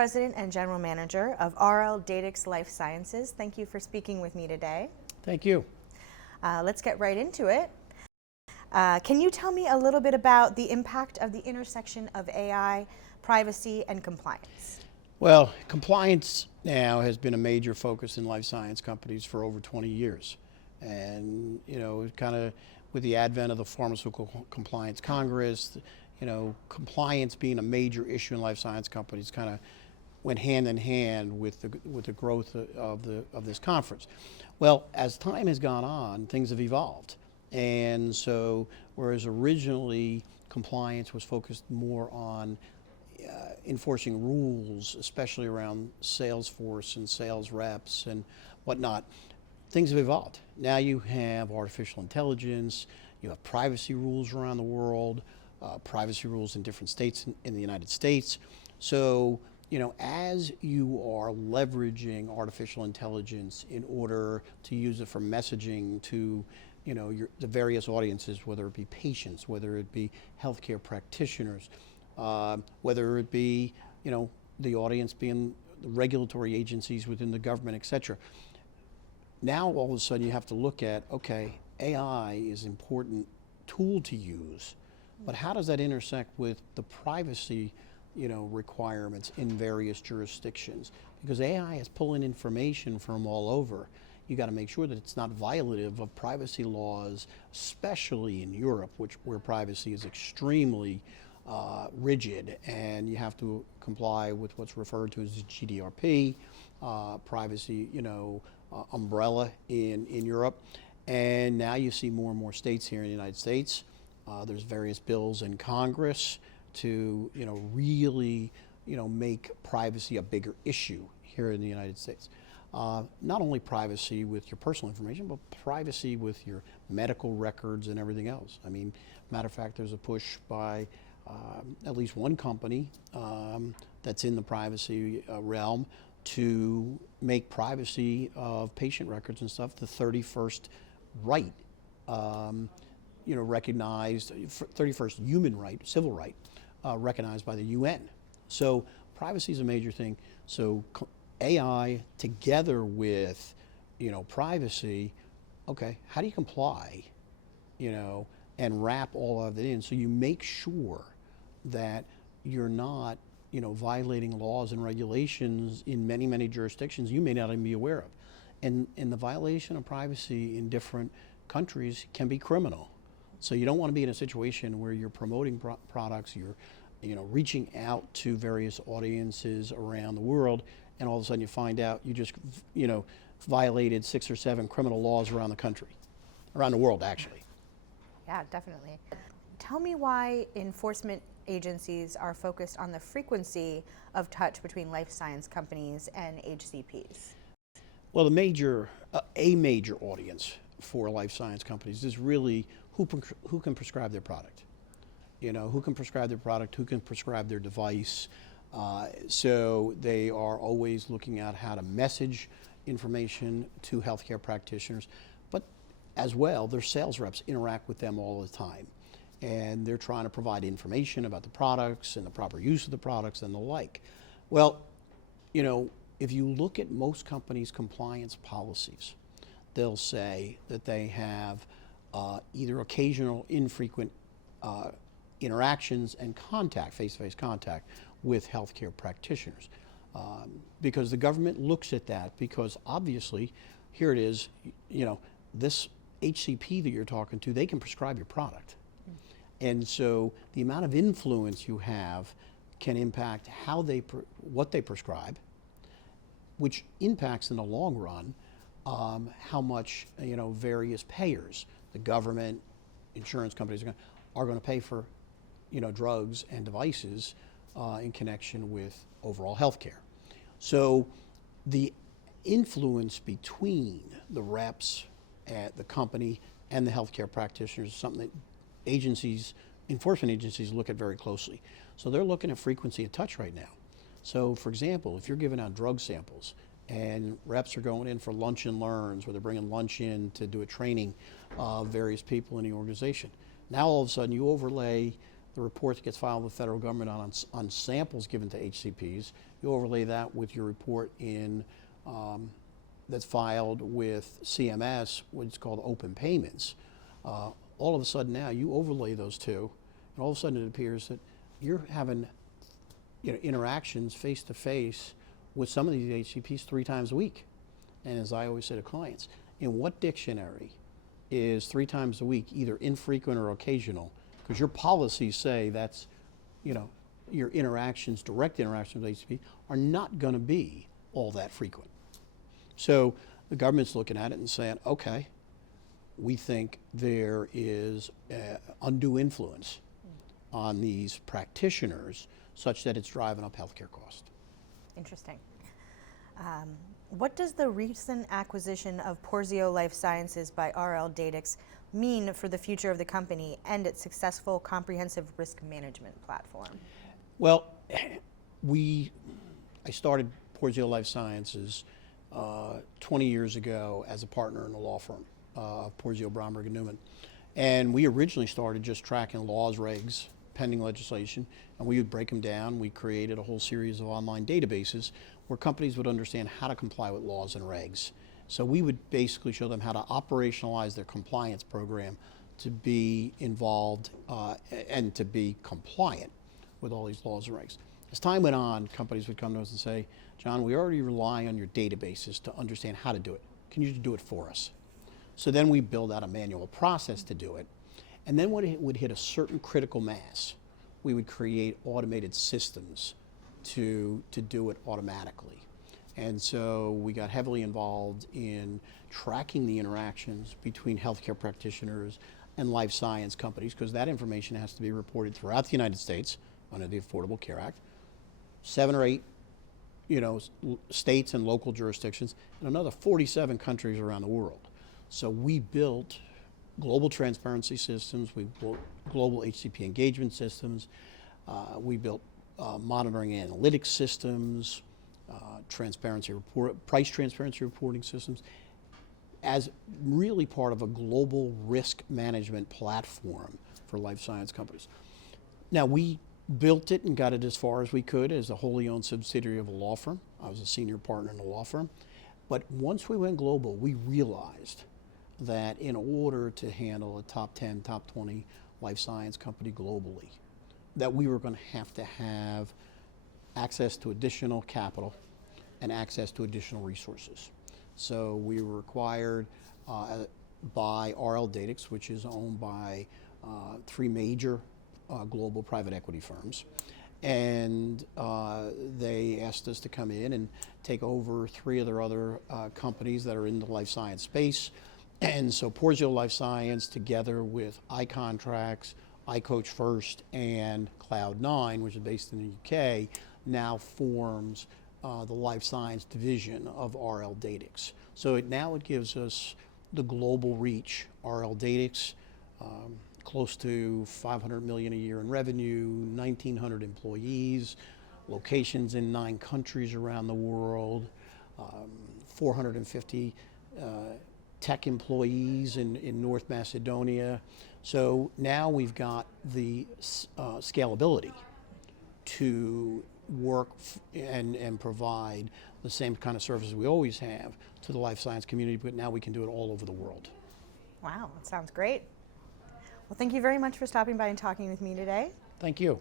President and General Manager of RLDatix Life Sciences. Thank you for speaking with me today. Thank you. Let's get right into it. Can you tell me a little bit about the impact of the intersection of AI, privacy, and compliance? Well, compliance now has been a major focus in life science companies for over 20 years. And, kind of with the advent of the Pharmaceutical Compliance Congress, compliance being a major issue in life science companies kind of went hand in hand with the growth of this conference. Well, as time has gone on, things have evolved. And so, whereas originally compliance was focused more on enforcing rules, especially around sales force and sales reps and whatnot, things have evolved. Now you have artificial intelligence, you have privacy rules around the world, privacy rules in different states in the United States. So, as you are leveraging artificial intelligence in order to use it for messaging to the various audiences, whether it be patients, whether it be healthcare practitioners, whether it be, the audience being the regulatory agencies within the government, et cetera. Now, all of a sudden, you have to look at, okay, AI is an important tool to use, but how does that intersect with the privacy, requirements in various jurisdictions? Because AI is pulling information from all over. You got to make sure that it's not violative of privacy laws, especially in Europe, where privacy is extremely rigid, and you have to comply with what's referred to as the GDPR, privacy, umbrella in Europe. And now you see more and more states here in the United States. There's various bills in Congress to, really, make privacy a bigger issue here in the United States. Not only privacy with your personal information, but privacy with your medical records and everything else. I mean, matter of fact, there's a push by at least one company that's in the privacy realm to make privacy of patient records and stuff the 31st right, recognized, 31st human right, civil right, recognized by the UN. So privacy is a major thing. So AI together with, privacy, okay, how do you comply, and wrap all of it in so you make sure that you're not, violating laws and regulations in many, many jurisdictions you may not even be aware of. And the violation of privacy in different countries can be criminal. So you don't want to be in a situation where you're promoting products, you're, reaching out to various audiences around the world, and all of a sudden you find out you just, violated 6 or 7 criminal laws around the country, around the world, actually. Yeah, definitely. Tell me why enforcement agencies are focused on the frequency of touch between life science companies and HCPs. Well, a major audience for life science companies is really who can prescribe their product. Who can prescribe their product, who can prescribe their device. So they are always looking at how to message information to healthcare practitioners, but as well, their sales reps interact with them all the time. And they're trying to provide information about the products and the proper use of the products and the like. Well, if you look at most companies' compliance policies, they'll say that they have either occasional, infrequent interactions and contact, face-to-face contact with healthcare practitioners. Because the government looks at that, because obviously, here it is, this HCP that you're talking to, they can prescribe your product. And so the amount of influence you have can impact what they prescribe, which impacts in the long run how much various payers, the government, insurance companies are going to pay for drugs and devices in connection with overall health care. So the influence between the reps at the company and the healthcare practitioners is something that enforcement agencies look at very closely. So they're looking at frequency of touch right now. So for example, if you're giving out drug samples and reps are going in for lunch and learns, where they're bringing lunch in to do a training of various people in the organization, now all of a sudden you overlay the report that gets filed with the federal government on samples given to HCPs, you overlay that with your report that's filed with CMS, what's called open payments. All of a sudden now you overlay those two, and all of a sudden it appears that you're having interactions face to face with some of these HCPs 3 times a week. And as I always say to clients, in what dictionary is 3 times a week either infrequent or occasional? Because your policies say that's, your interactions, direct interactions with HCP are not going to be all that frequent. So the government's looking at it and saying, okay, we think there is undue influence on these practitioners such that it's driving up healthcare costs. Interesting. What does the recent acquisition of Porzio Life Sciences by RLDatix mean for the future of the company and its successful comprehensive risk management platform? Well, I started Porzio Life Sciences 20 years ago as a partner in a law firm, Porzio, Bromberg & Newman. And we originally started just tracking laws, regs, pending legislation, and we would break them down. We created a whole series of online databases where companies would understand how to comply with laws and regs. So we would basically show them how to operationalize their compliance program to be involved and to be compliant with all these laws and regs. As time went on, companies would come to us and say, John, we already rely on your databases to understand how to do it. Can you do it for us? So then we build out a manual process to do it. And then when it would hit a certain critical mass, we would create automated systems to do it automatically. And so we got heavily involved in tracking the interactions between healthcare practitioners and life science companies, because that information has to be reported throughout the United States under the Affordable Care Act, 7 or 8 states and local jurisdictions, and another 47 countries around the world. So we built global transparency systems, we built global HCP engagement systems, we built monitoring analytics systems, price transparency reporting systems, as really part of a global risk management platform for life science companies. Now, we built it and got it as far as we could as a wholly owned subsidiary of a law firm. I was a senior partner in a law firm. But once we went global, we realized that in order to handle a top 10, top 20 life science company globally, that we were going to have access to additional capital and access to additional resources. So we were acquired by RLDatix, which is owned by 3 major global private equity firms. And they asked us to come in and take over 3 of their other companies that are in the life science space. And so Porzio Life Science, together with iContracts, iCoach First, and Cloud9, which is based in the UK, now forms the life science division of RLDatix. So it gives us the global reach. RLDatix, close to $500 million a year in revenue, 1,900 employees, locations in 9 countries around the world, 450 tech employees in North Macedonia. So now we've got the scalability to work and provide the same kind of services we always have to the life science community, but now we can do it all over the world. Wow, that sounds great. Well, thank you very much for stopping by and talking with me today. Thank you.